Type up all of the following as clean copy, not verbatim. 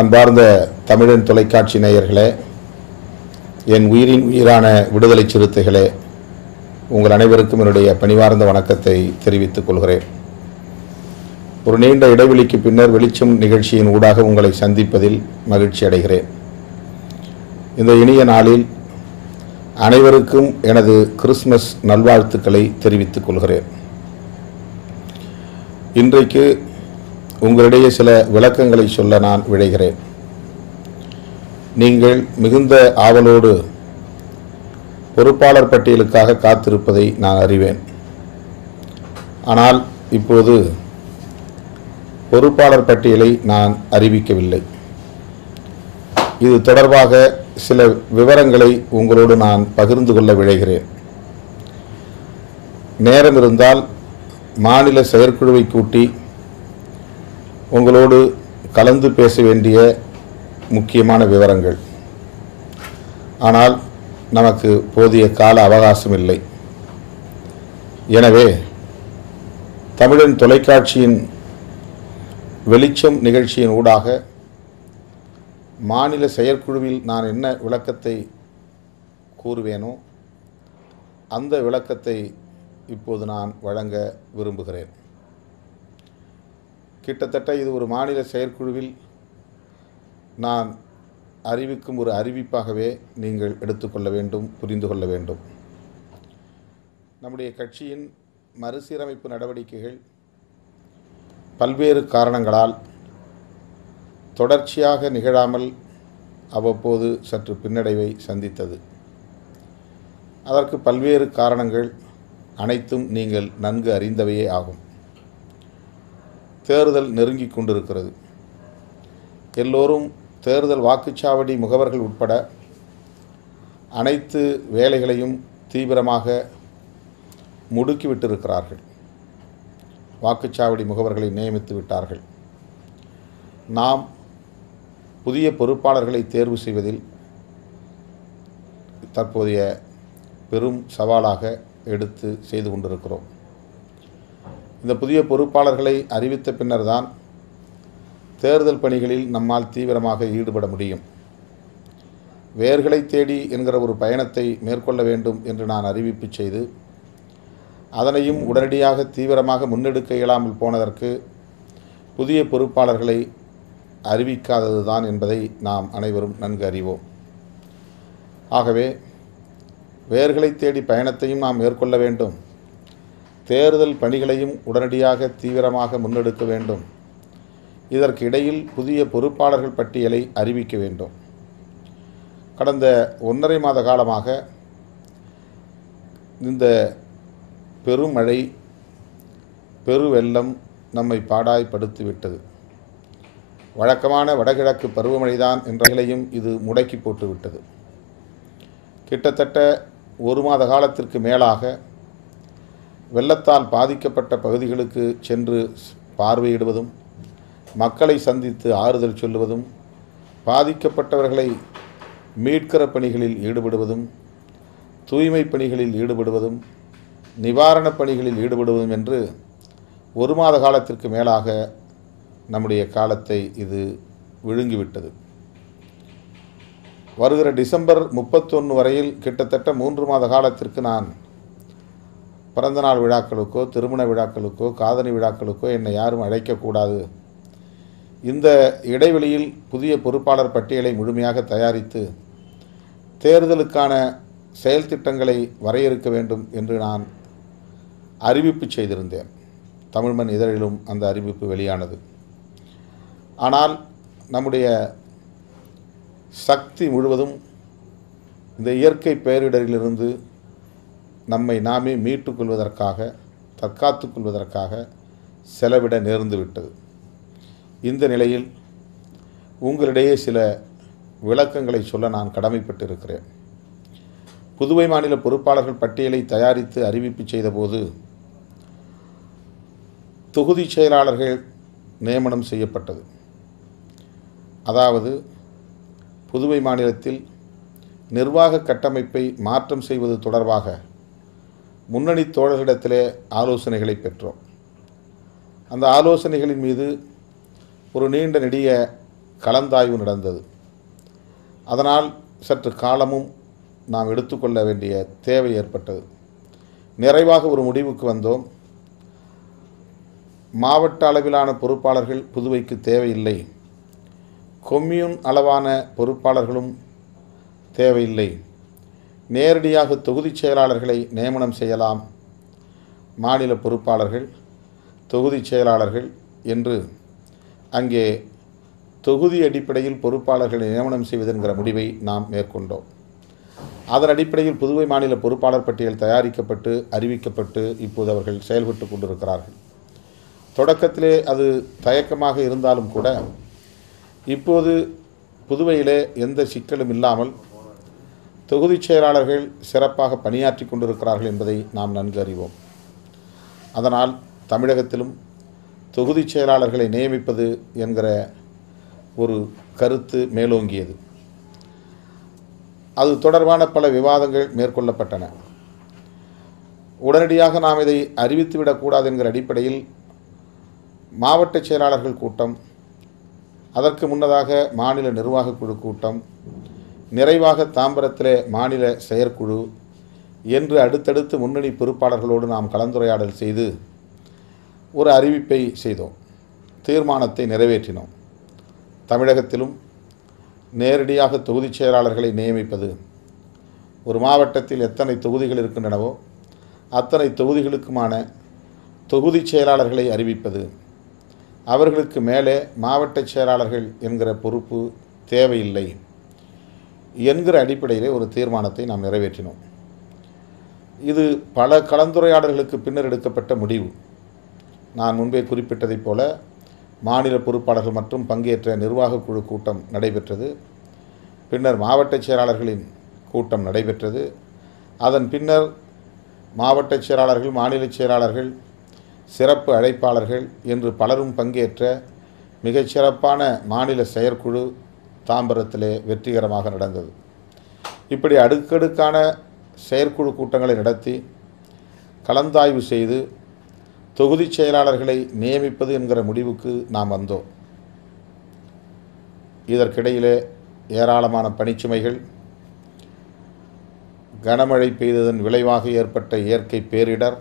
அன்பார்ந்த தமிழன் தொலைக்காட்சி நேயர்களே, என் உயிரின் உயிரான விடுதலை சிறுத்தைகளே, உங்கள் அனைவருக்கும் என்னுடைய பணிவார்ந்த வணக்கத்தை தெரிவித்துக் கொள்கிறேன். ஒரு நீண்ட இடைவெளிக்கு பின்னர் வெளிச்சம் நிகழ்ச்சியின் ஊடாக உங்களை சந்திப்பதில் மகிழ்ச்சி அடைகிறேன். இந்த இனிய நாளில் அனைவருக்கும் எனது கிறிஸ்மஸ் நல்வாழ்த்துக்களை தெரிவித்துக் கொள்கிறேன். இன்றைக்கு உங்களிடையே சில விளக்கங்களை சொல்ல நான் விழைகிறேன். நீங்கள் மிகுந்த ஆவலோடு பொறுப்பாளர் பட்டியலுக்காக காத்திருப்பதை நான் அறிவேன். ஆனால் இப்போது பொறுப்பாளர் பட்டியலை நான் அறிவிக்கவில்லை. இது தொடர்பாக சில விவரங்களை உங்களோடு நான் பகிர்ந்து கொள்ள விழைகிறேன். நேரம் இருந்தால் மாநில செயற்குழுவை கூட்டி உங்களோடு கலந்து பேச வேண்டிய முக்கியமான விவரங்கள். ஆனால் நமக்கு போதிய கால அவகாசம் இல்லை. எனவே தமிழன் தொலைக்காட்சியின் வெளிச்சம் நிகழ்ச்சியின் ஊடாக மாநில செயற்குழுவில் நான் என்ன விளக்கத்தை கூறுவேனோ அந்த விளக்கத்தை இப்போது நான் வழங்க விரும்புகிறேன். கிட்டத்தட்ட இது ஒரு மாநில செயற்குழுவில் நான் அறிவிக்கும் ஒரு அறிவிப்பாகவே நீங்கள் எடுத்துக்கொள்ள வேண்டும், புரிந்து கொள்ள வேண்டும். நம்முடைய கட்சியின் மறுசீரமைப்பு நடவடிக்கைகள் பல்வேறு காரணங்களால் தொடர்ச்சியாக நிகழாமல் அவ்வப்போது சற்று பின்னடைவை சந்தித்தது. அதற்கு பல்வேறு காரணங்கள் அனைத்தும் நீங்கள் நன்கு அறிந்தவையே ஆகும். தேர்தல் நெருங்கிக் கொண்டிருக்கிறது. எல்லோரும் தேர்தல் வாக்குச்சாவடி முகவர்கள் உட்பட அனைத்து வேலைகளையும் தீவிரமாக முடுக்கிவிட்டிருக்கிறார்கள். வாக்குச்சாவடி முகவர்களை நியமித்து விட்டார்கள். நாம் புதிய பொறுப்பாளர்களை தேர்வு செய்வதில் தற்போதைய பெரும் சவாலாக எடுத்து செய்து கொண்டிருக்கிறோம். இந்த புதிய பொறுப்பாளர்களை அறிவித்த பின்னர் தான் தேர்தல் பணிகளில் நம்மால் தீவிரமாக ஈடுபட முடியும். வேர்களை தேடி என்கிற ஒரு பயணத்தை மேற்கொள்ள வேண்டும் என்று நான் அறிவிப்பு செய்து அதனையும் உடனடியாக தீவிரமாக முன்னெடுக்க இயலாமல் போனதற்கு புதிய பொறுப்பாளர்களை அறிவிக்காதது தான் என்பதை நாம் அனைவரும் நன்கு அறிவோம். ஆகவே வேர்களை தேடி பயணத்தையும் நாம் மேற்கொள்ள வேண்டும், தேர்தல் பணிகளையும் உடனடியாக தீவிரமாக முன்னெடுக்க வேண்டும். இதற்கு இடையில் புதிய பொறுப்பாளர்கள் பட்டியலை அறிவிக்க வேண்டும். கடந்த 1.5 மாத காலமாக இந்த பெருமழை, பெருவெள்ளம் நம்மை பாடாய்படுத்திவிட்டது. வழக்கமான வடகிழக்கு பருவமழைதான் என்றையும் இது முடக்கி போட்டுவிட்டது. கிட்டத்தட்ட 1 மாத காலத்திற்கு மேலாக வெள்ளத்தால் பாதிக்கப்பட்ட பகுதிகளுக்கு சென்று பார்வையிடுவதும், மக்களை சந்தித்து ஆறுதல் சொல்லுவதும், பாதிக்கப்பட்டவர்களை மீட்கிற பணிகளில் ஈடுபடுவதும், தூய்மை பணிகளில் ஈடுபடுவதும், நிவாரணப் பணிகளில் ஈடுபடுவதும் என்று 1 மாத காலத்திற்கு மேலாக நம்முடைய காலத்தை இது விழுங்கிவிட்டது. வருகிற டிசம்பர் 31 வரையில் கிட்டத்தட்ட 3 மாத காலத்திற்கு நான் பிறந்தநாள் விழாக்களுக்கோ, திருமண விழாக்களுக்கோ, காதணி விழாக்களுக்கோ என்னை யாரும் அழைக்கக்கூடாது. இந்த இடைவெளியில் புதிய பொறுப்பாளர் பட்டியலை முழுமையாக தயாரித்து தேர்தலுக்கான செயல் திட்டங்களை வரையறுக்க வேண்டும் என்று நான் அறிவிப்பு செய்திருந்தேன். தமிழ்மண் இதழிலும் அந்த அறிவிப்பு வெளியானது. ஆனால் நம்முடைய சக்தி முழுவதும் இந்த இயற்கை பேரிடரிலிருந்து நம்மை நாமே மீட்டுக் கொள்வதற்காக, தற்காத்து கொள்வதற்காக செலவிட நேர்ந்து விட்டது. இந்த நிலையில் உங்களிடையே சில விளக்கங்களை சொல்ல நான் கடமைப்பட்டிருக்கிறேன். புதுவை மாநில பொறுப்பாளர்கள் பட்டியலை தயாரித்து அறிவிப்பு செய்தபோது தொகுதி செயலாளர்கள் நியமனம் செய்யப்பட்டது. அதாவது புதுவை மாநிலத்தில் நிர்வாக கட்டமைப்பை மாற்றம் செய்வது தொடர்பாக முன்னணி தோழர்களிடத்திலே ஆலோசனைகளை பெற்றோம். அந்த ஆலோசனைகளின் மீது ஒரு நீண்ட நெடிய கலந்தாய்வு நடந்தது. அதனால் சற்று காலமும் நாம் எடுத்துக்கொள்ள வேண்டிய தேவை ஏற்பட்டது. நிறைவாக ஒரு முடிவுக்கு வந்தோம். மாவட்ட அளவிலான பொறுப்பாளர்கள் புதுவைக்கு தேவையில்லை, கொம்யூன் அளவான பொறுப்பாளர்களும் தேவையில்லை, நேரடியாக தொகுதி செயலாளர்களை நியமனம் செய்யலாம். மாநில பொறுப்பாளர்கள், தொகுதி செயலாளர்கள் என்று அங்கே தொகுதி அடிப்படையில் பொறுப்பாளர்களை நியமனம் செய்வதென்கிற முடிவை நாம் மேற்கொண்டோம். அதன் அடிப்படையில் புதுவை மாநில பொறுப்பாளர் பட்டியல் தயாரிக்கப்பட்டு அறிவிக்கப்பட்டு இப்போது அவர்கள் செயல்பட்டு கொண்டிருக்கிறார்கள். தொடக்கத்திலே அது தயக்கமாக இருந்தாலும் கூட இப்போது புதுவையிலே எந்த சிக்கலும் இல்லாமல் தொகுதி செயலாளர்கள் சிறப்பாக பணியாற்றி கொண்டிருக்கிறார்கள் என்பதை நாம் நன்கு அறிவோம். அதனால் தமிழகத்திலும் தொகுதி செயலாளர்களை நியமிப்பது என்கிற ஒரு கருத்து மேலோங்கியது. அது தொடர்பான பல விவாதங்கள் மேற்கொள்ளப்பட்டன. உடனடியாக நாம் இதை அறிவித்துவிடக்கூடாது என்கிற அடிப்படையில் மாவட்ட செயலாளர்கள் கூட்டம், அதற்கு முன்னதாக மாநில நிர்வாகக் குழு கூட்டம், நிறைவாக தாம்பரத்திலே மாநில செயற்குழு என்று அடுத்தடுத்து முன்னணி பொறுப்பாளர்களோடு நாம் கலந்துரையாடல் செய்து ஒரு அறிவிப்பை செய்தோம், தீர்மானத்தை நிறைவேற்றினோம். தமிழகத்திலும் நேரடியாக தொகுதி செயலாளர்களை நியமிப்பது, ஒரு மாவட்டத்தில் எத்தனை தொகுதிகள் இருக்கின்றனவோ அத்தனை தொகுதிகளுக்குமான தொகுதி செயலாளர்களை அறிவிப்பது, அவர்களுக்கு மேலே மாவட்ட செயலாளர்கள் என்கிற பொறுப்பு தேவையில்லை என்கிற அடிப்படையிலே ஒரு தீர்மானத்தை நாம் நிறைவேற்றினோம். இது பல கலந்துரையாடல்களுக்கு பின்னர் எடுக்கப்பட்ட முடிவு. நான் முன்பே குறிப்பிட்டதைப் போல மாநில பொறுப்பாளர்கள் மற்றும் பங்கேற்ற நிர்வாகக் குழு கூட்டம் நடைபெற்றது. பின்னர் மாவட்ட செயலாளர்களின் கூட்டம் நடைபெற்றது. அதன் பின்னர் மாவட்ட செயலாளர்கள், மாநில செயலாளர்கள், சிறப்பு அழைப்பாளர்கள் என்று பலரும் பங்கேற்ற மிகச்சிறப்பான மாநில செயற்குழு தாம்பரத்திலே வெற்றிகரமாக நடந்தது. இப்படி அடுக்கடுக்கான செயற்குழு கூட்டங்களை நடத்தி கலந்தாய்வு செய்து தொகுதி செயலாளர்களை நியமிப்பது என்கிற முடிவுக்கு நாம் வந்தோம். இதற்கிடையிலே ஏராளமான பணிச்சுமைகள், கனமழை பெய்ததன் விளைவாக ஏற்பட்ட இயற்கை பேரிடர்,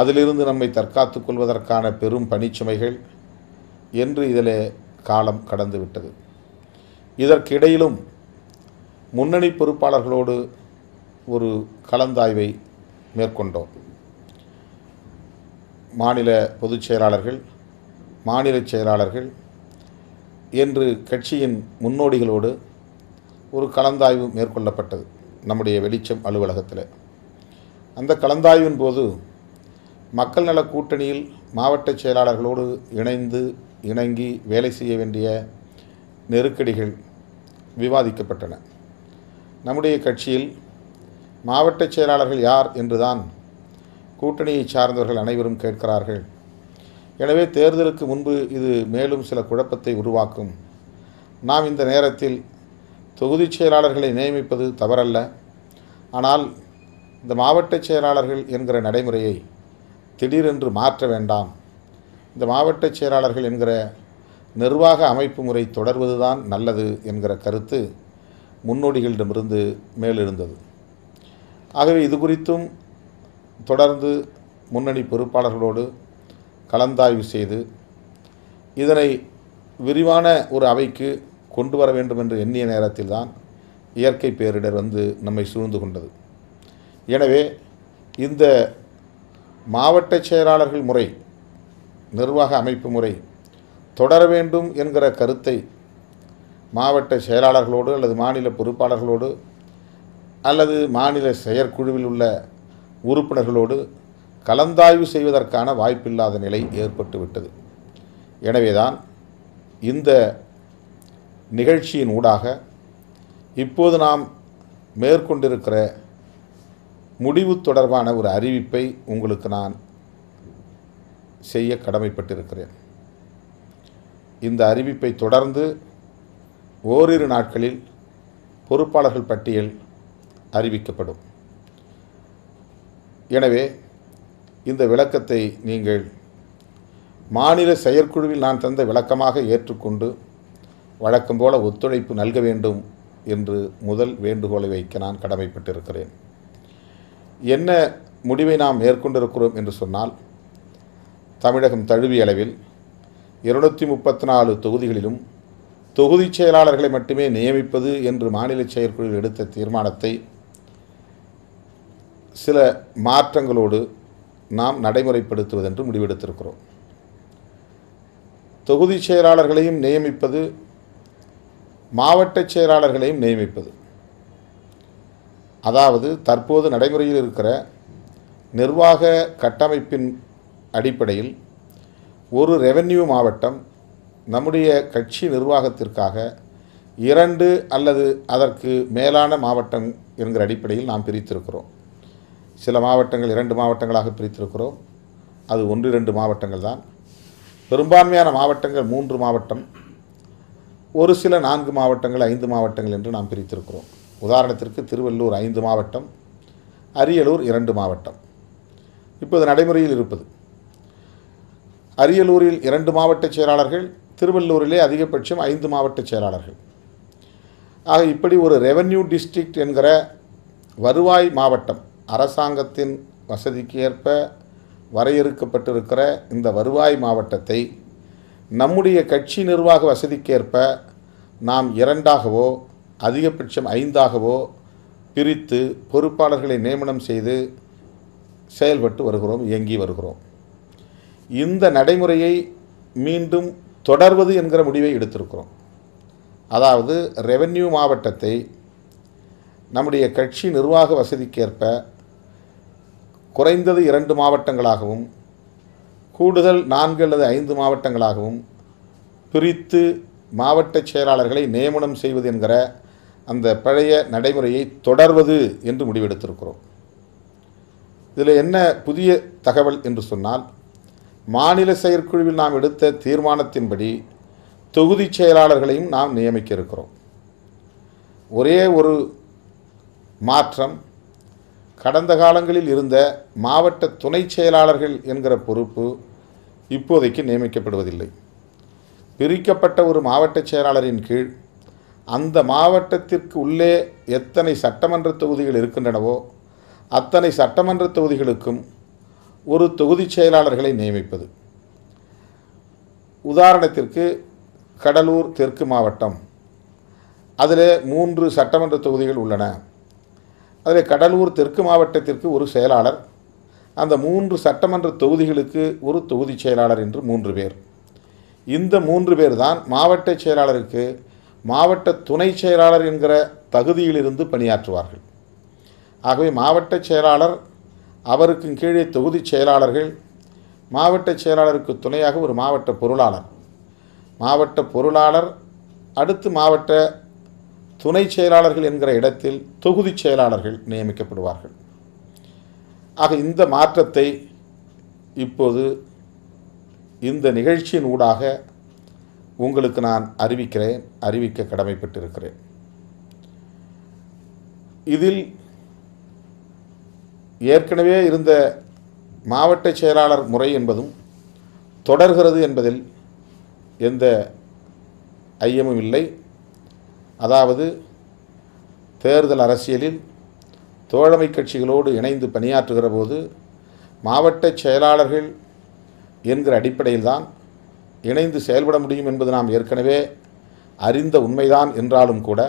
அதிலிருந்து நம்மை தற்காத்து கொள்வதற்கான பெரும் பணிச்சுமைகள் என்று இதிலே காலம் கடந்துவிட்டது. இதற்கிடையிலும் முன்னணி பொறுப்பாளர்களோடு ஒரு கலந்தாய்வை மேற்கொண்டோம். மாநில பொதுச் செயலாளர்கள், மாநில செயலாளர்கள் என்று கட்சியின் முன்னோடிகளோடு ஒரு கலந்தாய்வு மேற்கொள்ளப்பட்டது நம்முடைய வெளிச்சம் அலுவலகத்தில். அந்த கலந்தாய்வின் போது மக்கள் நல கூட்டணியில் மாவட்ட செயலாளர்களோடு இணங்கி வேலை செய்ய வேண்டிய நெருக்கடிகள் விவாதிக்கப்பட்டன. நம்முடைய கட்சியில் மாவட்ட செயலாளர்கள் யார் என்றுதான் கூட்டணியை சார்ந்தவர்கள் அனைவரும் கேட்கிறார்கள். எனவே தேர்தலுக்கு முன்பு இது மேலும் சில குழப்பத்தை உருவாக்கும். நாம் இந்த நேரத்தில் தொகுதி செயலாளர்களை நியமிப்பது தவறல்ல, ஆனால் இந்த மாவட்ட செயலாளர்கள் என்கிற நடைமுறையை திடீரென்று மாற்ற வேண்டாம், இந்த மாவட்ட செயலாளர்கள் என்கிற நிர்வாக அமைப்பு முறை தொடர்வதுதான் நல்லது என்கிற கருத்து முன்னோடிகளிடமிருந்து மேலெழுந்தது. ஆகவே இது குறித்தும் தொடர்ந்து முன்னணி பொறுப்பாளர்களோடு கலந்தாய்வு செய்து இதனை விரிவான ஒரு அவைக்கு கொண்டு வர வேண்டும் என்று எண்ணிய நேரத்தில் தான் இயற்கை பேரிடர் வந்து நம்மை சூழ்ந்து கொண்டது. எனவே இந்த மாவட்ட செயலாளர்கள் முறை, நிர்வாக அமைப்பு முறை தொடர வேண்டும் என்கிற கருத்தை மாவட்ட செயலாளர்களோடு அல்லது மாநில பொறுப்பாளர்களோடு அல்லது மாநில செயற்குழுவில் உள்ள உறுப்பினர்களோடு கலந்தாய்வு செய்வதற்கான வாய்ப்பில்லாத நிலை ஏற்பட்டுவிட்டது. எனவேதான் இந்த நிகழ்ச்சியின் ஊடாக இப்போது நாம் மேற்கொண்டிருக்கிற முடிவு தொடர்பான ஒரு அறிவிப்பை உங்களுக்கு நான் செய்ய கடமைப்பட்டிருக்கிறேன். இந்த அறிவிப்பை தொடர்ந்து ஓரிரு நாட்களில் பொறுப்பாளர்கள் பட்டியல் அறிவிக்கப்படும். எனவே இந்த விளக்கத்தை நீங்கள் மாநில செயற்குழுவில் நான் தந்த விளக்கமாக ஏற்றுக்கொண்டு வழக்கம் போல ஒத்துழைப்பு நல்க வேண்டும் என்று முதல் வேண்டுகோளை வைக்க நான் கடமைப்பட்டிருக்கிறேன். என்ன முடிவை நாம் மேற்கொண்டிருக்கிறோம் என்று சொன்னால், தமிழகம் தழுவிய அளவில் 234 தொகுதிகளிலும் தொகுதி செயலாளர்களை மட்டுமே நியமிப்பது என்று மாநில செயற்குழு எடுத்த தீர்மானத்தை சில மாற்றங்களோடு நாம் நடைமுறைப்படுத்துவதென்று முடிவெடுத்திருக்கிறோம். தொகுதி செயலாளர்களையும் நியமிப்பது, மாவட்ட செயலாளர்களையும் நியமிப்பது, அதாவது தற்போது நடைமுறையில் இருக்கிற நிர்வாக கட்டமைப்பின் அடிப்படையில் ஒரு ரெவென்யூ மாவட்டம் நம்முடைய கட்சி நிர்வாகத்திற்காக 2 அல்லது அதற்கு மேலான மாவட்டம் என்கிற அடிப்படையில் நாம் பிரித்திருக்கிறோம். சில மாவட்டங்கள் 2 மாவட்டங்களாக பிரித்திருக்கிறோம். அது 1-2 மாவட்டங்கள் தான். பெரும்பான்மையான மாவட்டங்கள் 3 மாவட்டம், ஒரு சில 4 மாவட்டங்கள், 5 மாவட்டங்கள் என்று நாம் பிரித்திருக்கிறோம். உதாரணத்திற்கு திருவள்ளூர் 5 மாவட்டம், அரியலூர் 2 மாவட்டம் இப்போது நடைமுறையில் இருப்பது. அரியலூரில் 2 மாவட்ட செயலாளர்கள், திருவள்ளூரிலே அதிகபட்சம் 5 மாவட்ட செயலாளர்கள். ஆக இப்படி ஒரு ரெவென்யூ டிஸ்ட்ரிக்ட் என்கிற வருவாய் மாவட்டம், அரசாங்கத்தின் வசதிக்கு ஏற்ப வரையறுக்கப்பட்டிருக்கிற இந்த வருவாய் மாவட்டத்தை நம்முடைய கட்சி நிர்வாக வசதிக்கேற்ப நாம் 2ஆகவோ அதிகபட்சம் 5ஆகவோ பிரித்து பொறுப்பாளர்களை நியமனம் செய்து செயல்பட்டு வருகிறோம், இயங்கி வருகிறோம். இந்த நடைமுறையை மீண்டும் தொடர்வது என்கிற முடிவை எடுத்திருக்கிறோம். அதாவது ரெவென்யூ மாவட்டத்தை நம்முடைய கட்சி நிர்வாக வசதிக்கேற்ப குறைந்தது 2 மாவட்டங்களாகவும் கூடுதல் 4 அல்லது 5 மாவட்டங்களாகவும் பிரித்து மாவட்ட செயலாளர்களை நியமனம் செய்வது என்கிற அந்த பழைய நடைமுறையை தொடர்வது என்று முடிவெடுத்திருக்கிறோம். இதில் என்ன புதிய தகவல் என்று சொன்னால், மாநில செயற்குழுவில் நாம் எடுத்த தீர்மானத்தின்படி தொகுதி செயலாளர்களையும் நாம் நியமிக்க இருக்கிறோம். ஒரே ஒரு மாற்றம், கடந்த காலங்களில் இருந்த மாவட்ட துணை செயலாளர்கள் என்கிற பொறுப்பு இப்போதைக்கு நியமிக்கப்படுவதில்லை. பிரிக்கப்பட்ட ஒரு மாவட்ட செயலாளரின் கீழ் அந்த மாவட்டத்திற்கு உள்ளே எத்தனை சட்டமன்ற தொகுதிகள் இருக்கின்றனவோ அத்தனை சட்டமன்ற தொகுதிகளுக்கும் ஒரு தொகுதி செயலாளர்களை நியமிப்பது. உதாரணத்திற்கு கடலூர் தெற்கு மாவட்டம், அதில் 3 சட்டமன்ற தொகுதிகள் உள்ளன. அதில் கடலூர் தெற்கு மாவட்டத்திற்கு ஒரு செயலாளர், அந்த 3 சட்டமன்ற தொகுதிகளுக்கு ஒரு தொகுதி செயலாளர் என்று 3 பேர். இந்த 3 பேர் தான் மாவட்ட செயலாளருக்கு மாவட்ட துணை செயலாளர் என்கிற தகுதியிலிருந்து பணியாற்றுவார்கள். ஆகவே மாவட்ட செயலாளர், அவருக்கு கீழே தொகுதி செயலாளர்கள், மாவட்ட செயலாளருக்கு துணையாக ஒரு மாவட்ட பொருளாளர், மாவட்ட பொருளாளர் அடுத்து மாவட்ட துணை செயலாளர்கள் என்கிற இடத்தில் தொகுதி செயலாளர்கள் நியமிக்கப்படுவார்கள். ஆக இந்த மாற்றத்தை இப்போது இந்த நிகழ்ச்சியின் ஊடாக உங்களுக்கு நான் அறிவிக்க கடமைப்பட்டிருக்கிறேன். இதில் ஏற்கனவே இருந்த மாவட்ட செயலாளர் முறை என்பதும் தொடர்கிறது என்பதில் எந்த ஐயமும் இல்லை. அதாவது தேர்தல் அரசியலில் தோழமை கட்சிகளோடு இணைந்து பணியாற்றுகிற போது மாவட்ட செயலாளர்கள் என்கிற அடிப்படையில் தான் இணைந்து செயல்பட முடியும் என்பது நாம் ஏற்கனவே அறிந்த உண்மைதான் என்றாலும் கூட,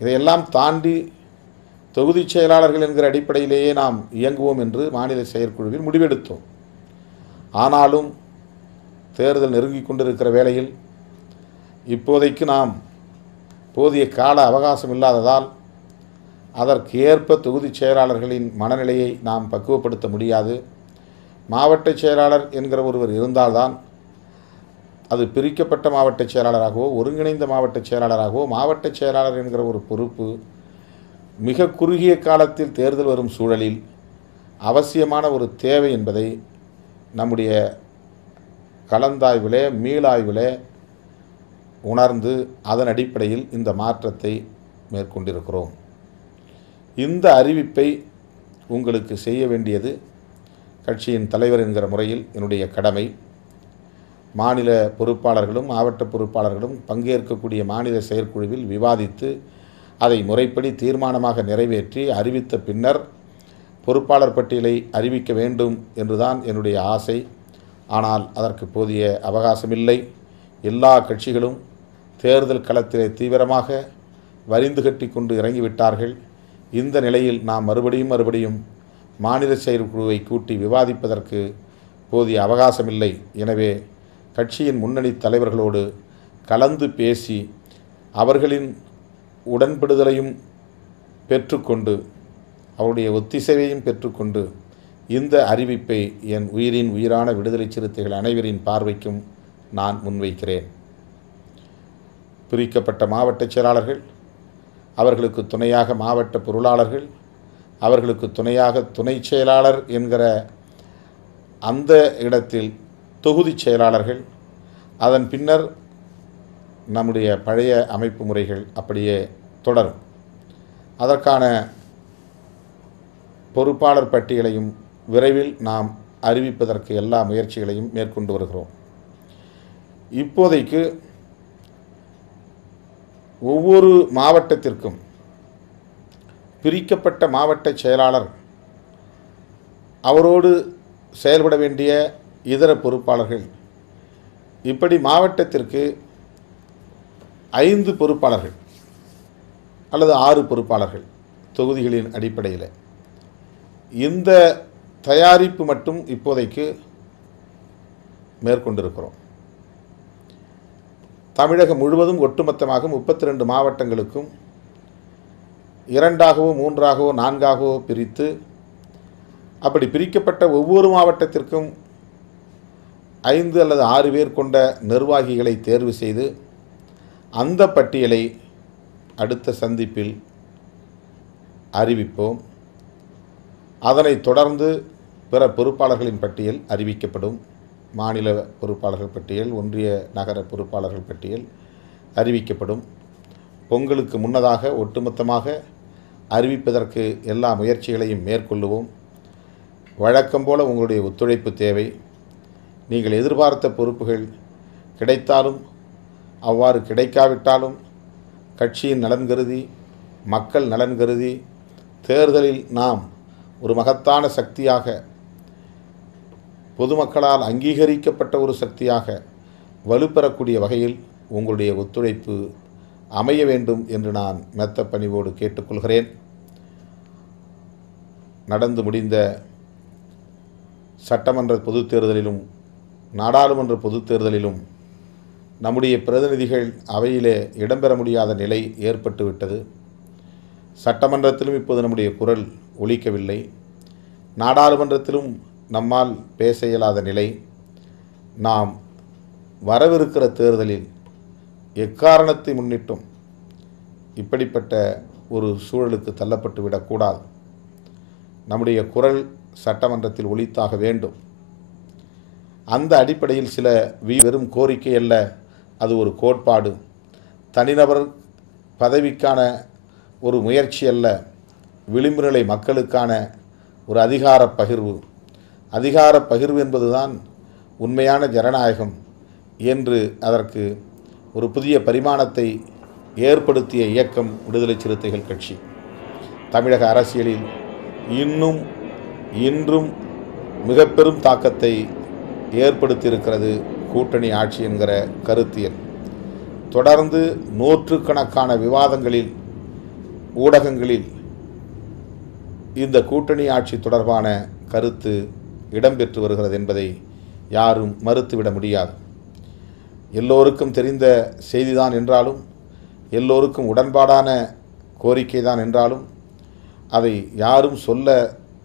இதையெல்லாம் தாண்டி தொகுதி செயலாளர்கள் என்கிற அடிப்படையிலேயே நாம் இயங்குவோம் என்று மாநில செயற்குழுவில் முடிவெடுத்தோம். ஆனாலும் தேர்தல் நெருங்கிக் கொண்டிருக்கிற வேளையில் இப்போதைக்கு நாம் போதிய கால அவகாசம் இல்லாததால் அதற்கு ஏற்ப தொகுதி செயலாளர்களின் மனநிலையை நாம் பக்குவப்படுத்த முடியாது. மாவட்ட செயலாளர் என்கிற ஒருவர் இருந்தால்தான் அது பிரிக்கப்பட்ட மாவட்ட செயலாளராகவோ ஒருங்கிணைந்த மாவட்ட செயலாளராகவோ மாவட்ட செயலாளர் என்கிற ஒரு பொறுப்பு மிக குறுகிய காலத்தில் தேர்தல் வரும் சூழலில் அவசியமான ஒரு தேவை என்பதை நம்முடைய கலந்தாய்விலே மீளாய்விலே உணர்ந்து அதன் அடிப்படையில் இந்த மாற்றத்தை மேற்கொண்டிருக்கிறோம். இந்த அறிவிப்பை உங்களுக்கு செய்ய வேண்டியது கட்சியின் தலைவர் என்கிற முறையில் என்னுடைய கடமை. மாநில பொறுப்பாளர்களும் மாவட்ட பொறுப்பாளர்களும் பங்கேற்கக்கூடிய மாநில செயற்குழுவில் விவாதித்து அதை முறைப்படி தீர்மானமாக நிறைவேற்றி அறிவித்த பின்னர் பொறுப்பாளர் பட்டியலை அறிவிக்க வேண்டும் என்றுதான் என்னுடைய ஆசை. ஆனால் அதற்கு போதிய அவகாசமில்லை. எல்லா கட்சிகளும் தேர்தல் களத்திலே தீவிரமாக வரிந்து கட்டி கொண்டு இறங்கிவிட்டார்கள். இந்த நிலையில் நாம் மறுபடியும் மாநில செயற்குழுவை கூட்டி விவாதிப்பதற்கு போதிய அவகாசமில்லை. எனவே கட்சியின் முன்னணி தலைவர்களோடு கலந்து பேசி அவர்களின் உடன்படுதலையும் பெற்றுக்கொண்டு அவருடைய ஒத்திசைவையும் பெற்றுக்கொண்டு இந்த அறிவிப்பை என் உயிரின் உயிரான விடுதலை சிறுத்தைகள் அனைவரின் பார்வைக்கும் நான் முன்வைக்கிறேன். பிரிக்கப்பட்ட மாவட்ட செயலாளர்கள், அவர்களுக்கு துணையாக மாவட்ட பொருளாளர்கள், அவர்களுக்கு துணையாக துணை செயலாளர் என்கிற அந்த இடத்தில் தொகுதி செயலாளர்கள், அதன் பின்னர் நம்முடைய பழைய அமைப்பு முறைகள் அப்படியே தொடரும். அதற்கான பொறுப்பாளர் பட்டியலையும் விரைவில் நாம் அறிவிப்பதற்கு எல்லா முயற்சிகளையும் மேற்கொண்டு வருகிறோம். இப்போதைக்கு ஒவ்வொரு மாவட்டத்திற்கும் பிரிக்கப்பட்ட மாவட்ட செயலாளர், அவரோடு செயல்பட வேண்டிய இதர பொறுப்பாளர்கள், இப்படி மாவட்டத்திற்கு 5 பொறுப்பாளர்கள் அல்லது 6 பொறுப்பாளர்கள் தொகுதிகளின் அடிப்படையில் இந்த தயாரிப்பு மட்டும் இப்போதைக்கு மேற்கொண்டிருக்கிறோம். தமிழகம் முழுவதும் ஒட்டுமொத்தமாக 32 மாவட்டங்களுக்கும் 2ஆகவோ 3ஆகவோ 4ஆகவோ பிரித்து, அப்படி பிரிக்கப்பட்ட ஒவ்வொரு மாவட்டத்திற்கும் 5 அல்லது 6 பேர் கொண்ட நிர்வாகிகளை தேர்வு செய்து அந்த பட்டியலை அடுத்த சந்திப்பில் அறிவிப்போம். அதனைத் தொடர்ந்து பிற பொறுப்பாளர்களின் பட்டியல் அறிவிக்கப்படும். மாநில பொறுப்பாளர்கள் பட்டியல், ஒன்றிய நகர பொறுப்பாளர்கள் பட்டியல் அறிவிக்கப்படும். பொங்கலுக்கு முன்னதாக ஒட்டுமொத்தமாக அறிவிப்பதற்கு எல்லா முயற்சிகளையும் மேற்கொள்ளுவோம். வழக்கம் போல உங்களுடைய ஒத்துழைப்பு தேவை. நீங்கள் எதிர்பார்த்த பொறுப்புகள் கிடைத்தாலும் அவ்வாறு கிடைக்காவிட்டாலும் கட்சியின் நலன் கருதி, மக்கள் நலன் கருதி, தேர்தலில் நாம் ஒரு மகத்தான சக்தியாக, பொதுமக்களால் அங்கீகரிக்கப்பட்ட ஒரு சக்தியாக வலுப்பெறக்கூடிய வகையில் உங்களுடைய ஒத்துழைப்பு அமைய வேண்டும் என்று நான் மெத்த பணிவோடு கேட்டுக்கொள்கிறேன். நடந்து முடிந்த சட்டமன்ற பொதுத் தேர்தலிலும் நாடாளுமன்ற பொதுத் தேர்தலிலும் நம்முடைய பிரதிநிதிகள் அவையிலே இடம்பெற முடியாத நிலை ஏற்பட்டுவிட்டது. சட்டமன்றத்திலும் இப்போது நம்முடைய குரல் ஒலிக்கவில்லை. நாடாளுமன்றத்திலும் நம்மால் பேச இயலாத நிலை. நாம் வரவிருக்கிற தேர்தலில் எக்காரணத்தை முன்னிட்டும் இப்படிப்பட்ட ஒரு சூழலுக்கு தள்ளப்பட்டு விடக்கூடாது. நம்முடைய குரல் சட்டமன்றத்தில் ஒலித்தாக வேண்டும். அந்த அடிப்படையில் சில வெறும் கோரிக்கை அல்ல, அது ஒரு கோட்பாடு. தனிநபர் பதவிக்கான ஒரு முயற்சி அல்ல, விளிம்பு நிலை மக்களுக்கான ஒரு அதிகார பகிர்வு. அதிகார பகிர்வு என்பதுதான் உண்மையான ஜனநாயகம் என்று அதற்கு ஒரு புதிய பரிமாணத்தை ஏற்படுத்திய இயக்கம் விடுதலை சிறுத்தைகள் கட்சி. தமிழக அரசியலில் இன்றும் மிக பெரும் தாக்கத்தை ஏற்படுத்தியிருக்கிறது கூட்டணி ஆட்சி என்கிற கருத்தியல். தொடர்ந்து நூற்றுக்கணக்கான விவாதங்களில், ஊடகங்களில் இந்த கூட்டணி ஆட்சி தொடர்பான கருத்து இடம்பெற்று வருகிறது என்பதை யாரும் மறுத்துவிட முடியாது. எல்லோருக்கும் தெரிந்த செய்திதான் என்றாலும், எல்லோருக்கும் உடன்பாடான கோரிக்கைதான் என்றாலும், அதை யாரும் சொல்ல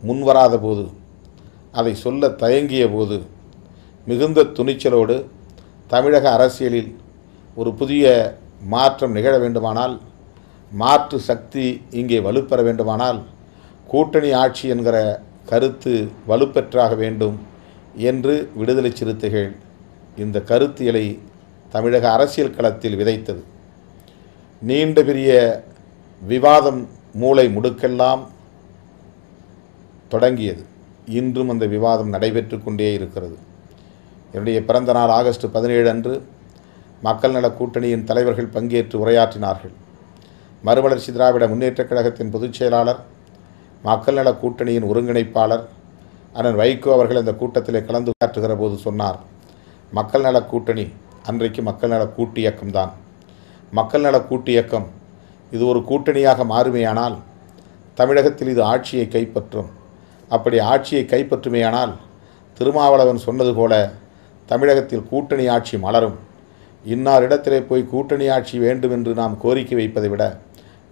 முன்வராத போது, அதை சொல்ல தயங்கிய போது, மிகுந்த துணிச்சலோடு தமிழக அரசியலில் ஒரு புதிய மாற்றம் நிகழ வேண்டுமானால், மாற்று சக்தி இங்கே வலுப்பெற வேண்டுமானால், கூட்டணி ஆட்சி என்கிற கருத்து வலுப்பெற்றாக வேண்டும் என்று விடுதலை சிறுத்தைகள் இந்த கருத்தியலை தமிழக அரசியல் களத்தில் விதைத்தது. நீண்ட பெரிய விவாதம் மூளை முடுக்கெல்லாம் தொடங்கியது. இன்றும் அந்த விவாதம் நடைபெற்று கொண்டே இருக்கிறது. என்னுடைய பிறந்த நாள் ஆகஸ்ட் 17 அன்று மக்கள் நல கூட்டணியின் தலைவர்கள் பங்கேற்று உரையாற்றினார்கள். மறுமலர்ச்சி திராவிட முன்னேற்றக் கழகத்தின் பொதுச் செயலாளர், மக்கள் நல கூட்டணியின் ஒருங்கிணைப்பாளர் அண்ணன் வைகோ அவர்கள் அந்த கூட்டத்திலே கலந்து உரையாற்றுகிற போது சொன்னார், மக்கள் நல கூட்டணி அன்றைக்கு மக்கள் நல கூட்டு இயக்கம்தான். மக்கள் நல கூட்டு இயக்கம் இது ஒரு கூட்டணியாக மாறுமையானால் தமிழகத்தில் இது ஆட்சியை கைப்பற்றும். அப்படி ஆட்சியை கைப்பற்றுமையானால் திருமாவளவன் சொன்னது போல தமிழகத்தில் கூட்டணி ஆட்சி மலரும். இன்னார் இடத்திலே போய் கூட்டணி ஆட்சி வேண்டும் என்று நாம் கோரிக்கை வைப்பதை விட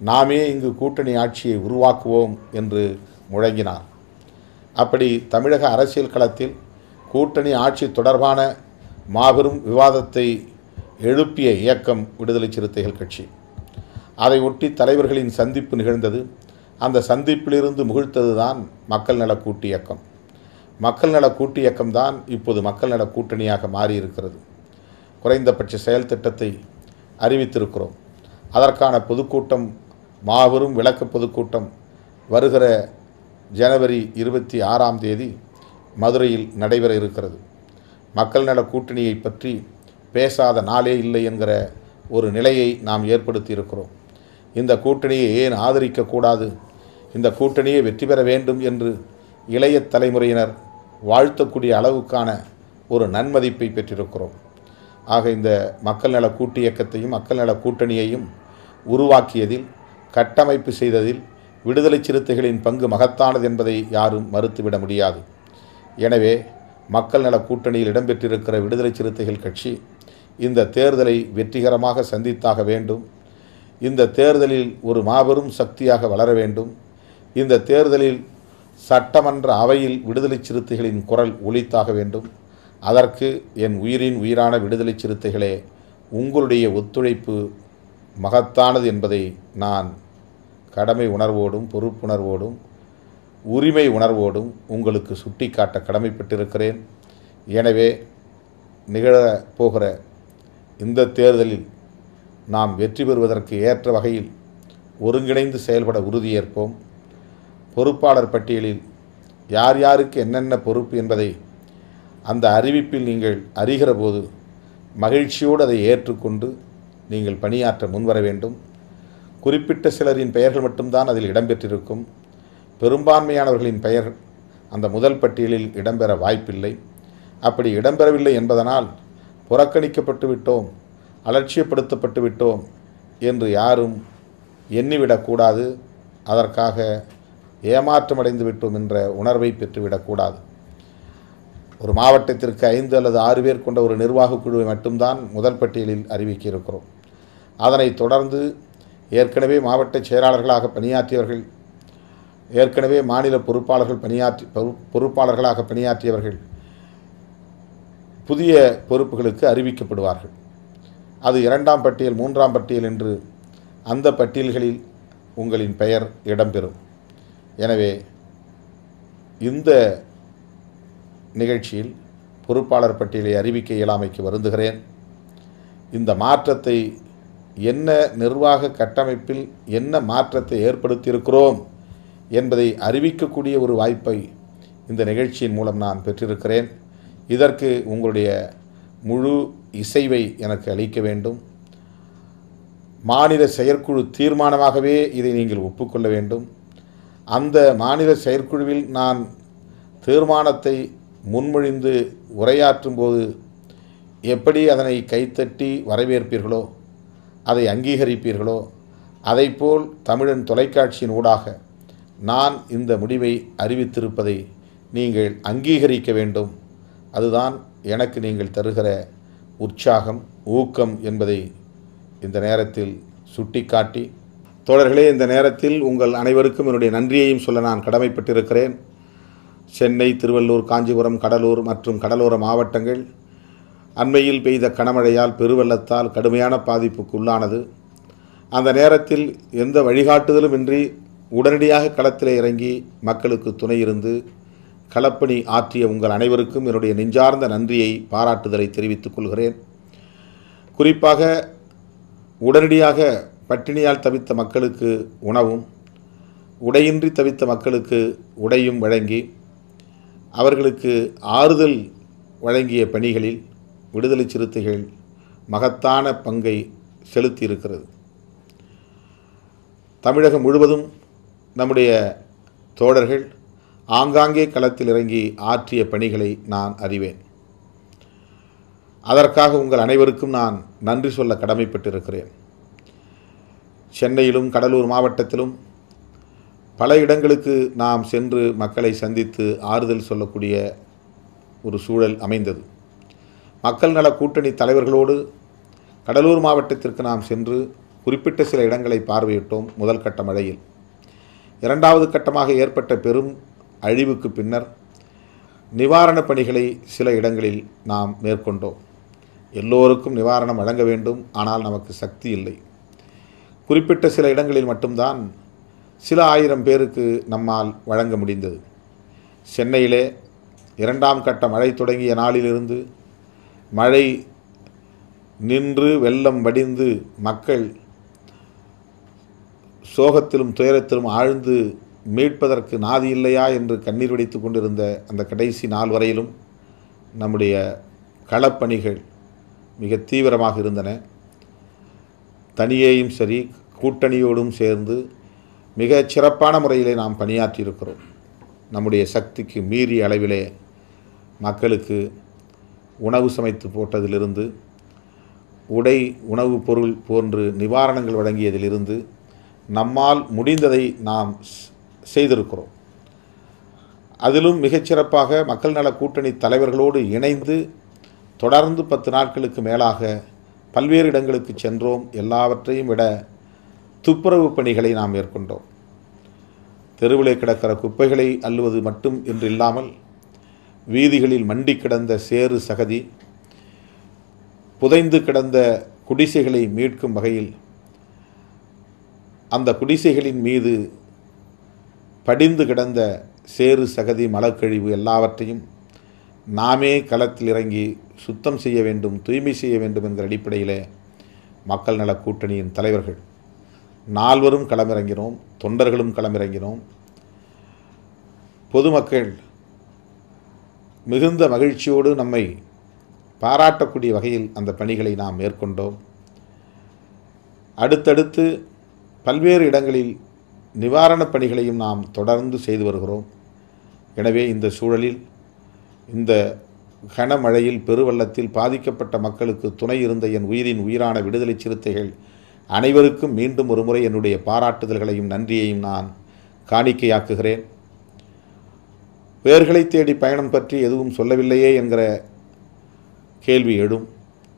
நாமே இங்கு கூட்டணி ஆட்சியை உருவாக்குவோம் என்று முழங்கினார். அப்படி தமிழக அரசியல் களத்தில் கூட்டணி ஆட்சி தொடர்பான மாபெரும் விவாதத்தை எழுப்பிய இயக்கம் விடுதலை சிறுத்தைகள் கட்சி. அதை ஒட்டி தலைவர்களின் சந்திப்பு நிகழ்ந்தது. அந்த சந்திப்பிலிருந்து முகிழ்த்தது தான் மக்கள் நல கூட்டு இயக்கம். மக்கள் நல கூட்டு இயக்கம்தான் இப்போது மக்கள் நல கூட்டணியாக மாறியிருக்கிறது. குறைந்தபட்ச செயல் திட்டத்தை அறிவித்திருக்கிறோம். அதற்கான பொதுக்கூட்டம், மாபெரும் விளக்க பொதுக்கூட்டம் வருகிற ஜனவரி 26ஆம் தேதி மதுரையில் நடைபெற இருக்கிறது. மக்கள் நல கூட்டணியை பற்றி பேசாத நாளே இல்லை என்கிற ஒரு நிலையை நாம் ஏற்படுத்தி இருக்கிறோம். இந்த கூட்டணியை ஏன் ஆதரிக்கக்கூடாது, இந்த கூட்டணியை வெற்றி பெற வேண்டும் என்று இளைய தலைமுறையினர் வாழ்த்தக்கூடிய அளவுக்கான ஒரு நன்மதிப்பை பெற்றிருக்கிறோம். ஆக இந்த மக்கள் நல கூட்டு இயக்கத்தையும் மக்கள் நல கூட்டணியையும் உருவாக்கியதில், கட்டமைப்பு செய்ததில் விடுதலை சிறுத்தைகளின் பங்கு மகத்தானது என்பதை யாரும் மறுத்துவிட முடியாது. எனவே மக்கள் நல கூட்டணியில் இடம்பெற்றிருக்கிற விடுதலை சிறுத்தைகள் கட்சி இந்த தேர்தலை வெற்றிகரமாக சந்தித்தாக வேண்டும். இந்த தேர்தலில் ஒரு மாபெரும் சக்தியாக வளர வேண்டும். இந்த தேர்தலில் சட்டமன்ற அவையில் விடுதலை சிறுத்தைகளின் குரல் ஒலித்தாக வேண்டும். அதற்கு என் உயிரின் உயிரான விடுதலை சிறுத்தைகளே, உங்களுடைய ஒத்துழைப்பு மகத்தானது என்பதை நான் கடமை உணர்வோடும் பொறுப்புணர்வோடும் உரிமை உணர்வோடும் உங்களுக்கு சுட்டிக்காட்ட கடமைப்பட்டிருக்கிறேன். எனவே நிகழப்போகிற இந்த தேர்தலில் நாம் வெற்றி பெறுவதற்கு ஏற்ற வகையில் ஒருங்கிணைந்து செயல்பட உறுதியேற்போம். பொறுப்பாளர் பட்டியலில் யார் யாருக்கு என்னென்ன பொறுப்பு என்பதை அந்த அறிவிப்பில் நீங்கள் அறிகிற போது மகிழ்ச்சியோடு அதை ஏற்றுக்கொண்டு நீங்கள் பணியாற்ற முன்வர வேண்டும். குறிப்பிட்ட சிலரின் பெயர்கள் மட்டும்தான் அதில் இடம்பெற்றிருக்கும். பெரும்பான்மையானவர்களின் பெயர் அந்த முதல் பட்டியலில் இடம்பெற வாய்ப்பில்லை. அப்படி இடம்பெறவில்லை என்பதனால் புறக்கணிக்கப்பட்டு விட்டோம், அலட்சியப்படுத்தப்பட்டு விட்டோம் என்று யாரும் எண்ணிவிடக்கூடாது. அதற்காக ஏமாற்றமடைந்து விட்டோம் என்ற உணர்வை பெற்றுவிடக்கூடாது. ஒரு மாவட்டத்திற்கு 5 அல்லது 6 பேர் கொண்ட ஒரு நிர்வாக குழுவை மட்டும்தான் முதல் பட்டியலில் அறிவிக்க இருக்கிறோம். அதனைத் தொடர்ந்து ஏற்கனவே மாவட்ட செயலாளர்களாக பணியாற்றியவர்கள், ஏற்கனவே மாநில பொறுப்பாளர்களாக பணியாற்றியவர்கள் புதிய பொறுப்புகளுக்கு அறிவிக்கப்படுவார்கள். அது 2ஆம் பட்டியல், 3ஆம் பட்டியல் என்று அந்த பட்டியல்களில் உங்களின் பெயர் இடம்பெறும். எனவே இந்த நிகழ்ச்சியில் பொறுப்பாளர் பட்டியலை அறிவிக்க இயலாமைக்கு வருந்துகிறேன். இந்த மாற்றத்தை என்ன நிர்வாக கட்டமைப்பில் என்ன மாற்றத்தை ஏற்படுத்தியிருக்கிறோம் என்பதை அறிவிக்கக்கூடிய ஒரு வாய்ப்பை இந்த நிகழ்ச்சியின் மூலம் நான் பெற்றிருக்கிறேன். இதற்கு உங்களுடைய முழு இசைவை எனக்கு அளிக்க வேண்டும். மாநில செயற்குழு தீர்மானமாகவே இதை நீங்கள் ஒப்புக்கொள்ள வேண்டும். அந்த மாநில செயற்குழுவில் நான் தீர்மானத்தை முன்மொழிந்து உரையாற்றும் போது எப்படி அதனை கைத்தட்டி வரவேற்பீர்களோ, அதை அங்கீகரிப்பீர்களோ, அதைப்போல் தமிழன் தொலைக்காட்சியின் ஊடாக நான் இந்த முடிவை அறிவித்திருப்பதை நீங்கள் அங்கீகரிக்க வேண்டும். அதுதான் எனக்கு நீங்கள் தருகிற உற்சாகம், ஊக்கம் என்பதை இந்த நேரத்தில் சுட்டிக்காட்டி, தோழர்களே, இந்த நேரத்தில் உங்கள் அனைவருக்கும் என்னுடைய நன்றியையும் சொல்ல நான் கடமைப்பட்டிருக்கிறேன். சென்னை, திருவள்ளூர், காஞ்சிபுரம், கடலூர் மற்றும் கடலோர மாவட்டங்கள் அண்மையில் பெய்த கனமழையால், பெருவெள்ளத்தால் கடுமையான பாதிப்புக்கு உள்ளானது. அந்த நேரத்தில் எந்த வழிகாட்டுதலும் இன்றி உடனடியாக களத்திலே இறங்கி மக்களுக்கு துணை இருந்து களப்பணி ஆற்றிய உங்கள் அனைவருக்கும் என்னுடைய நெஞ்சார்ந்த நன்றியை, பாராட்டுதலை தெரிவித்துக் கொள்கிறேன். குறிப்பாக உடனடியாக பட்டினியால் தவித்த மக்களுக்கு உணவும், உடையின்றி தவித்த மக்களுக்கு உடையும் வழங்கி அவர்களுக்கு ஆறுதல் வழங்கிய பணிகளில் விடுதலை சிறுத்தைகள் மகத்தான பங்கை செலுத்தியிருக்கிறது. தமிழகம் முழுவதும் நம்முடைய தோழர்கள் ஆங்காங்கே களத்தில் இறங்கி ஆற்றிய பணிகளை நான் அறிவேன். அதற்காக உங்கள் அனைவருக்கும் நான் நன்றி சொல்ல கடமைப்பட்டிருக்கிறேன். சென்னையிலும் கடலூர் மாவட்டத்திலும் பல இடங்களுக்கு நாம் சென்று மக்களை சந்தித்து ஆறுதல் சொல்லக்கூடிய ஒரு சூழல் அமைந்தது. மக்கள் நல கூட்டணி தலைவர்களோடு கடலூர் மாவட்டத்திற்கு நாம் சென்று குறிப்பிட்ட சில இடங்களை பார்வையிட்டோம். முதல் கட்ட மழையில் இரண்டாவது கட்டமாக ஏற்பட்ட பெரும் அழிவுக்கு பின்னர் நிவாரணப் பணிகளை சில இடங்களில் நாம் மேற்கொண்டோம். எல்லோருக்கும் நிவாரணம் வழங்க வேண்டும், ஆனால் நமக்கு சக்தி இல்லை. குறிப்பிட்ட சில இடங்களில் மட்டும்தான் சில ஆயிரம் பேருக்கு நம்மால் வழங்க முடிந்தது. சென்னையிலே இரண்டாம் கட்ட மழை தொடங்கிய நாளிலிருந்து மழை நின்று வெள்ளம் வடிந்து மக்கள் சோகத்திலும் துயரத்திலும் ஆழ்ந்து மீட்பதற்கு நாதி இல்லையா என்று கண்ணீர் வடித்து கொண்டிருந்த அந்த கடைசி நாள் வரையிலும் நம்முடைய களப்பணிகள் மிக தீவிரமாக இருந்தன. தனியேயும் சரி கூட்டணியோடும் சேர்ந்து மிக சிறப்பான முறையிலே நாம் பணியாற்றியிருக்கிறோம். நம்முடைய சக்திக்கு மீறிய அளவிலே மக்களுக்கு உணவு சமைத்து போட்டதிலிருந்து உடை உணவுப் பொருள் போன்று நிவாரணங்கள் வழங்கியதிலிருந்து நம்மால் முடிந்ததை நாம் செய்திருக்கிறோம். அதிலும் மிகச்சிறப்பாக மக்கள் நல கூட்டணி தலைவர்களோடு இணைந்து தொடர்ந்து 10 நாட்களுக்கு மேலாக பல்வேறு இடங்களுக்கு சென்றோம். எல்லாவற்றையும் விட துப்புரவு பணிகளை நாம் மேற்கொண்டோம். தெருவிலே கிடக்கிற குப்பைகளை அள்ளுவது மட்டும் என்று இல்லாமல் வீதிகளில் மண்டி கிடந்த சேறு சகதி, புதைந்து கிடந்த குடிசைகளை மீட்கும் வகையில் அந்த குடிசைகளின் மீது படிந்து கிடந்த சேறு சகதி மலக்கழிவு எல்லாவற்றையும் நாமே களத்தில் இறங்கி சுத்தம் செய்ய வேண்டும், தூய்மை செய்ய வேண்டும் என்கிற அடிப்படையிலே மக்கள் நல கூட்டணியின் தலைவர்கள் நால்வரும் களமிறங்கினோம். தொண்டர்களும் களமிறங்கினோம். பொதுமக்கள் மிகுந்த மகிழ்ச்சியோடு நம்மை பாராட்டக்கூடிய வகையில் அந்த பணிகளை நாம் மேற்கொண்டோம். அடுத்தடுத்து பல்வேறு இடங்களில் நிவாரணப் பணிகளையும் நாம் தொடர்ந்து செய்து வருகிறோம். எனவே இந்த சூழலில் இந்த கனமழையில் பெருவெள்ளத்தில் பாதிக்கப்பட்ட மக்களுக்கு துணை இருந்த என் உயிரின் உயிரான விடுதலை சிறுத்தைகள் அனைவருக்கும் மீண்டும் ஒரு முறை என்னுடைய பாராட்டுதல்களையும் நன்றியையும் நான் காணிக்கையாக்குகிறேன். வேர்களை தேடி பயணம் பற்றி எதுவும் சொல்லவில்லையே என்கிற கேள்வி எழும்.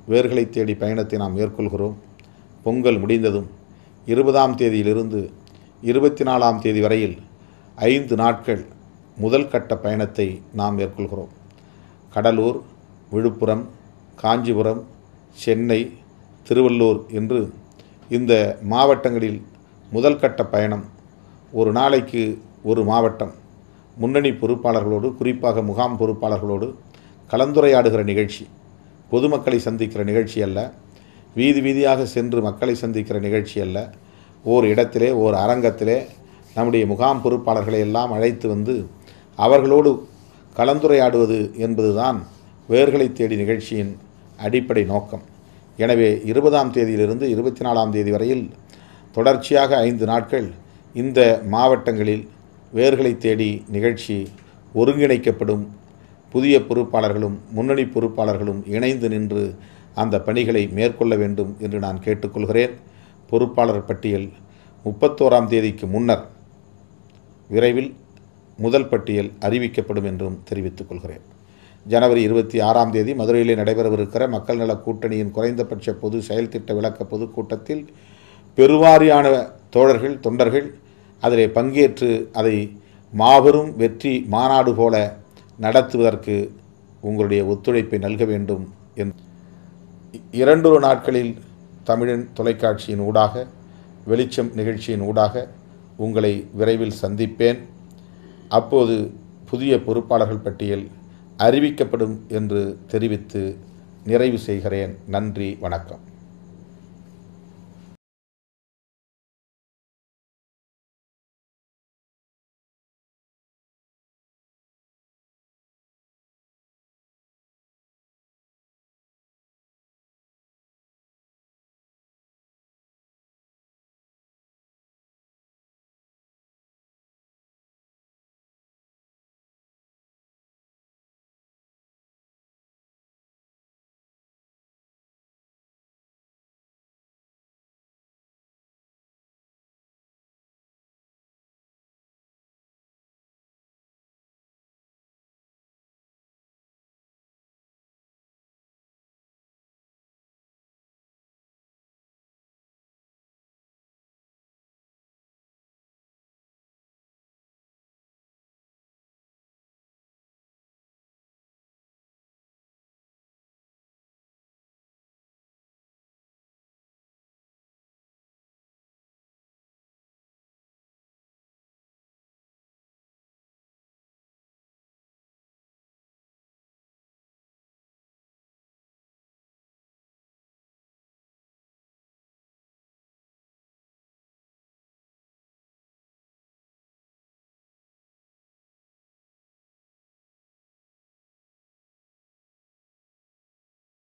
வேர்களை தேடி பயணத்தை நாம் மேற்கொள்கிறோம். பொங்கல் முடிந்ததும் 20ஆம் தேதியிலிருந்து 24ஆம் தேதி வரையில் 5 நாட்கள் முதல் கட்ட பயணத்தை நாம் மேற்கொள்கிறோம். கடலூர், விழுப்புரம், காஞ்சிபுரம், சென்னை, திருவள்ளூர் என்று இந்த மாவட்டங்களில் முதல் கட்ட பயணம். ஒரு நாளைக்கு ஒரு மாவட்டம் முன்னணி பொறுப்பாளர்களோடு, குறிப்பாக முகாம் பொறுப்பாளர்களோடு கலந்துரையாடுகிற நிகழ்ச்சி. பொதுமக்களை சந்திக்கிற நிகழ்ச்சி அல்ல, வீதி வீதியாக சென்று மக்களை சந்திக்கிற நிகழ்ச்சி அல்ல. ஓர் இடத்திலே, ஓர் அரங்கத்திலே நம்முடைய முகாம் பொறுப்பாளர்களை எல்லாம் அழைத்து வந்து அவர்களோடு கலந்துரையாடுவது என்பதுதான் வேர்களை தேடி நிகழ்ச்சியின் அடிப்படை நோக்கம். எனவே 20ஆம் தேதியிலிருந்து 24ஆம் தேதி வரையில் தொடர்ச்சியாக 5 நாட்கள் இந்த மாவட்டங்களில் வேர்களை தேடி நிகழ்ச்சி ஒருங்கிணைக்கப்படும். புதிய பொறுப்பாளர்களும் முன்னணி பொறுப்பாளர்களும் இணைந்து நின்று அந்த பணிகளை மேற்கொள்ள வேண்டும் என்று நான் கேட்டுக்கொள்கிறேன். பொறுப்பாளர் பட்டியல் 31ஆம் தேதிக்கு முன்னர் விரைவில் முதல் பட்டியல் அறிவிக்கப்படும் என்றும் தெரிவித்துக் கொள்கிறேன். ஜனவரி 26ஆம் தேதி மதுரையிலே நடைபெறவிருக்கிற மக்கள் நல கூட்டணியின் குறைந்தபட்ச பொது செயல்திட்ட விளக்க பொதுக்கூட்டத்தில் பெருவாரியான தோழர்கள், தொண்டர்கள் அதிலே பங்கேற்று அதை மாபெரும் வெற்றி மாநாடு போல நடத்துவதற்கு உங்களுடைய ஒத்துழைப்பை நல்க வேண்டும் என்று 2 நாட்களில் தமிழன் தொலைக்காட்சியின் ஊடாக, வெளிச்சம் நிகழ்ச்சியின் ஊடாக உங்களை விரைவில் சந்திப்பேன். அப்போது புதிய பொறுப்பாளர்கள் பட்டியல் அறிவிக்கப்படும் என்று தெரிவித்து நிறைவு செய்கிறேன். நன்றி, வணக்கம்.